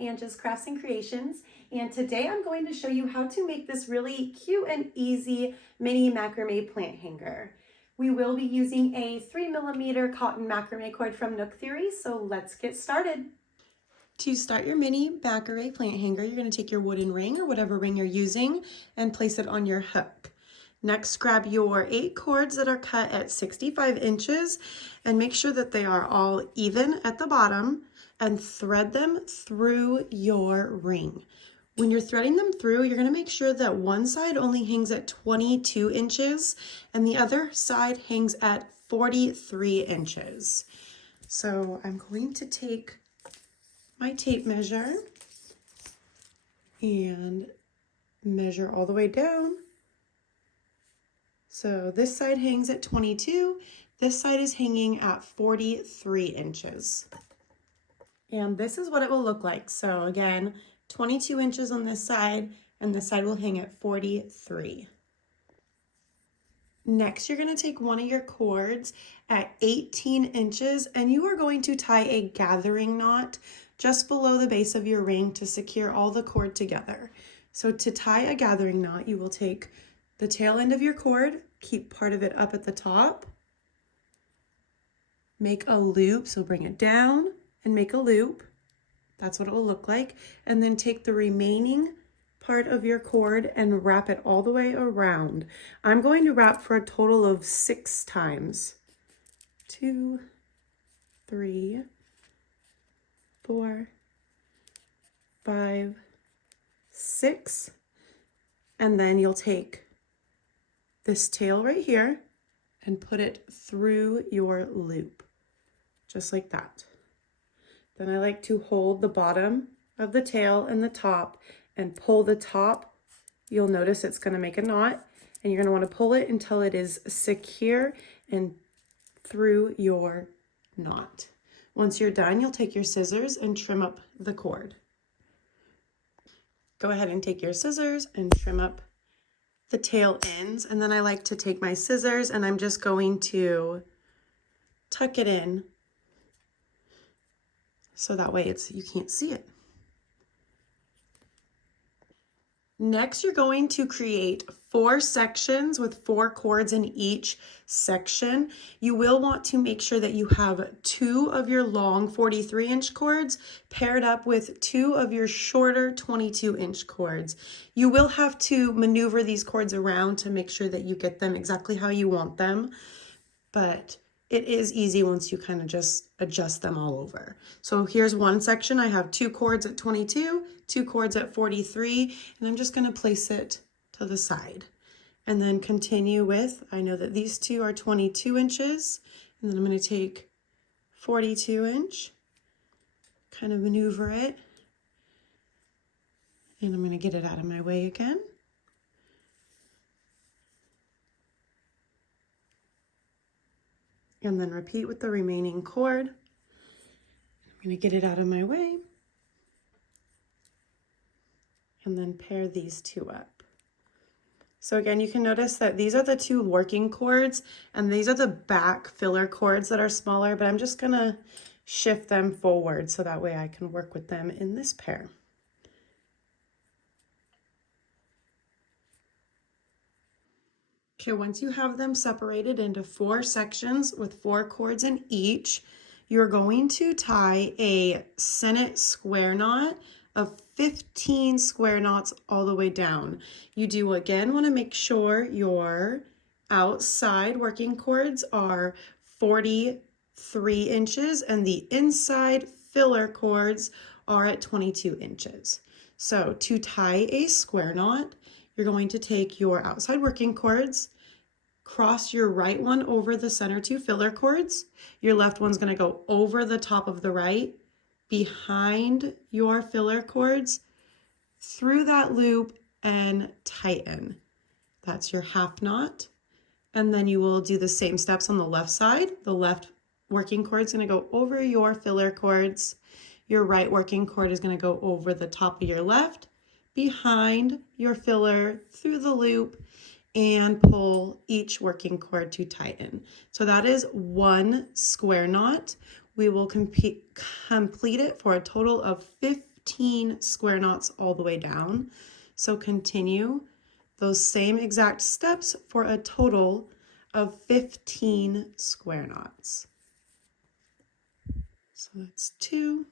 Angie's Crafts and Creations, and today I'm going to show you how to make this really cute and easy mini macrame plant hanger. We will be using a 3mm cotton macrame cord from Nook Theory, so let's get started. To start your mini macrame plant hanger, you're going to take your wooden ring or whatever ring you're using and place it on your hook. Next, grab your 8 cords that are cut at 65 inches and make sure that they are all even at the bottom and thread them through your ring. When you're threading them through, you're going to make sure that one side only hangs at 22 inches and the other side hangs at 43 inches. So I'm going to take my tape measure and measure all the way down. So this side hangs at 22, this side is hanging at 43 inches. And this is what it will look like. So again, 22 inches on this side, and this side will hang at 43. Next, you're going to take one of your cords at 18 inches, and you are going to tie a gathering knot just below the base of your ring to secure all the cord together. So to tie a gathering knot, you will take the tail end of your cord, keep part of it up at the top, make a loop, so bring it down and make a loop. That's what it will look like. And then take the remaining part of your cord and wrap it all the way around. I'm going to wrap for a total of 6 times. 2, 3, 4, 5, 6. And then you'll take this tail right here and put it through your loop, just like that. Then I like to hold the bottom of the tail and the top and pull the top. You'll notice it's going to make a knot, and you're going to want to pull it until it is secure and through your knot. Once you're done, you'll take your scissors and trim up the cord. Go ahead and take your scissors and trim up the tail ends, and then I like to take my scissors and I'm just going to tuck it in so that way you can't see it. Next, you're going to create 4 sections with 4 cords in each section. You will want to make sure that you have 2 of your long 43-inch cords paired up with 2 of your shorter 22-inch cords. You will have to maneuver these cords around to make sure that you get them exactly how you want them, but it is easy once you kind of just adjust them all over. So here's one section. I have 2 cords at 22, 2 cords at 43, and I'm just going to place it to the side. And then continue with, I know that these 2 are 22 inches, and then I'm going to take 42 inch, kind of maneuver it, and I'm going to get it out of my way again. And then repeat with the remaining cord. I'm going to get it out of my way. And then pair these 2 up. So again, you can notice that these are the 2 working cords, and these are the back filler cords that are smaller, but I'm just going to shift them forward so that way I can work with them in this pair. Okay, once you have them separated into 4 sections with 4 cords in each, you're going to tie a Senate square knot of 15 square knots all the way down. You do again want to make sure your outside working cords are 43 inches and the inside filler cords are at 22 inches. So to tie a square knot, you're going to take your outside working cords, cross your right one over the center 2 filler cords. Your left one's going to go over the top of the right, behind your filler cords, through that loop, and tighten. That's your half knot. And then you will do the same steps on the left side. The left working cord is going to go over your filler cords. Your right working cord is going to go over the top of your left, behind your filler, through the loop, and pull each working cord to tighten. So that is 1 square knot. We will complete it for a total of 15 15 square knots all the way down. So continue those same exact steps for a total of 15 square knots. So that's 2.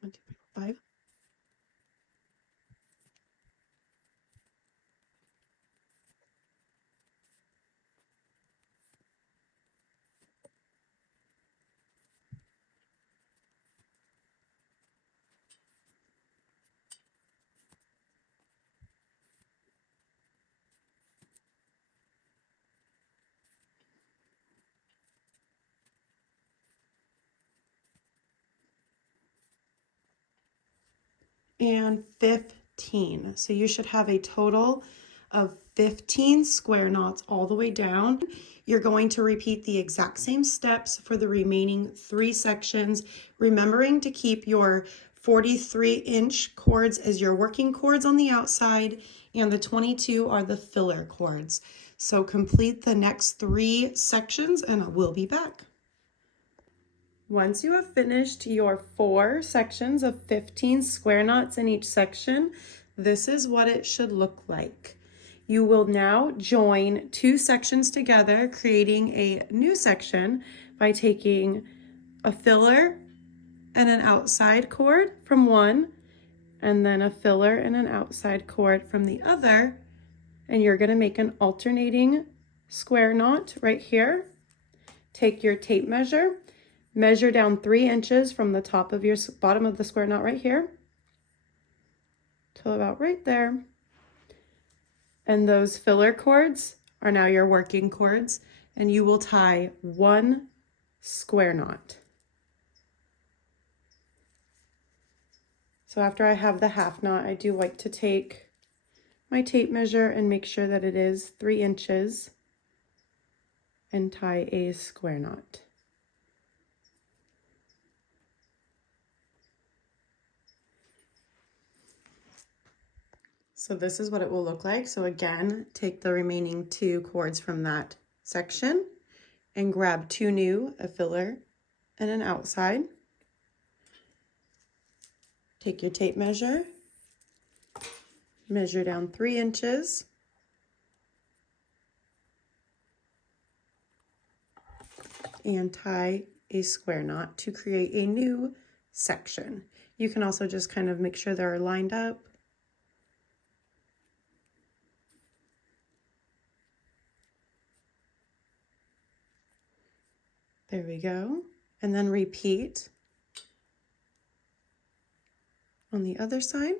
One, two, three, four, 5. And 15. So you should have a total of 15 square knots all the way down. You're going to repeat the exact same steps for the remaining 3 sections, remembering to keep your 43-inch cords as your working cords on the outside, and the 22 are the filler cords. So complete the next 3 sections and we'll be back. Once you have finished your 4 sections of 15 square knots in each section, this is what it should look like. You will now join 2 sections together, creating a new section by taking a filler and an outside cord from one, and then a filler and an outside cord from the other, and you're going to make an alternating square knot right here. Take your tape measure. Measure down 3 inches from the top of your bottom of the square knot right here to about right there. And those filler cords are now your working cords, and you will tie 1 square knot. So after I have the half knot, I do like to take my tape measure and make sure that it is 3 inches and tie a square knot. So this is what it will look like. So again, take the remaining 2 cords from that section and grab 2 new, a filler and an outside. Take your tape measure, measure down 3 inches, and tie a square knot to create a new section. You can also just kind of make sure they're lined up. There we go. And then repeat on the other side.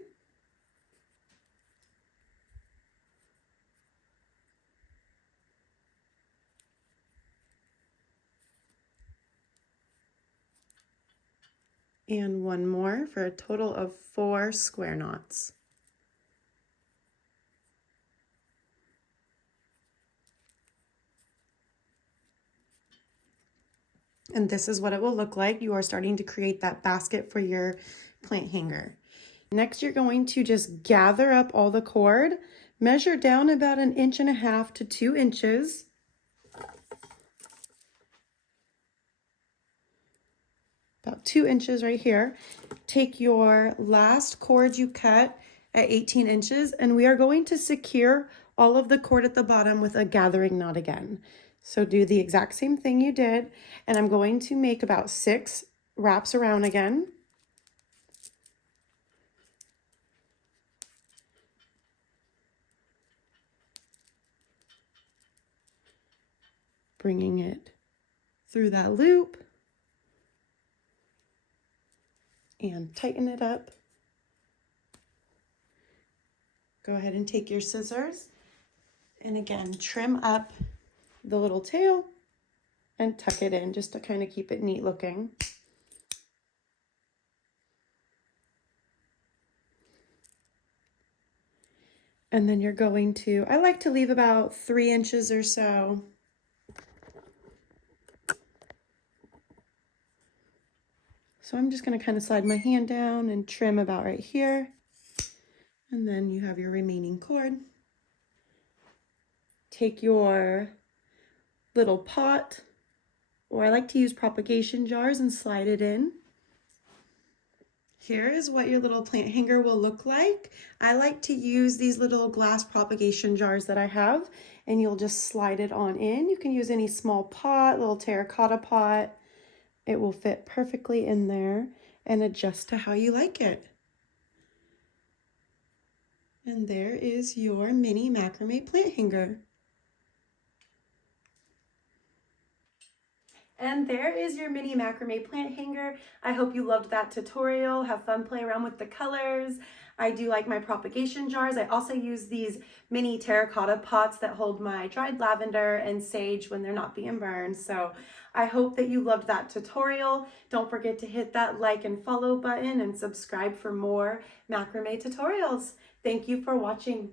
And 1 more for a total of 4 square knots. And this is what it will look like. You are starting to create that basket for your plant hanger. Next, you're going to just gather up all the cord, measure down about 1.5 inches to 2 inches. About 2 inches right here. Take your last cord you cut at 18 inches, and we are going to secure all of the cord at the bottom with a gathering knot again. So do the exact same thing you did, and I'm going to make about 6 wraps around again. Bringing it through that loop and tighten it up. Go ahead and take your scissors and again trim up the little tail and tuck it in just to kind of keep it neat looking. And then you're going to, I like to leave about 3 inches or so. So I'm just going to kind of slide my hand down and trim about right here. And then you have your remaining cord. Take your little pot, or I like to use propagation jars, and slide it in. Here is what your little plant hanger will look like. I like to use these little glass propagation jars that I have, and you'll just slide it on in. You can use any small pot, little terracotta pot. It will fit perfectly in there and adjust to how you like it. And there is your mini macrame plant hanger. And there is your mini macrame plant hanger. I hope you loved that tutorial. Have fun playing around with the colors. I do like my propagation jars. I also use these mini terracotta pots that hold my dried lavender and sage when they're not being burned. So I hope that you loved that tutorial. Don't forget to hit that like and follow button and subscribe for more macrame tutorials. Thank you for watching.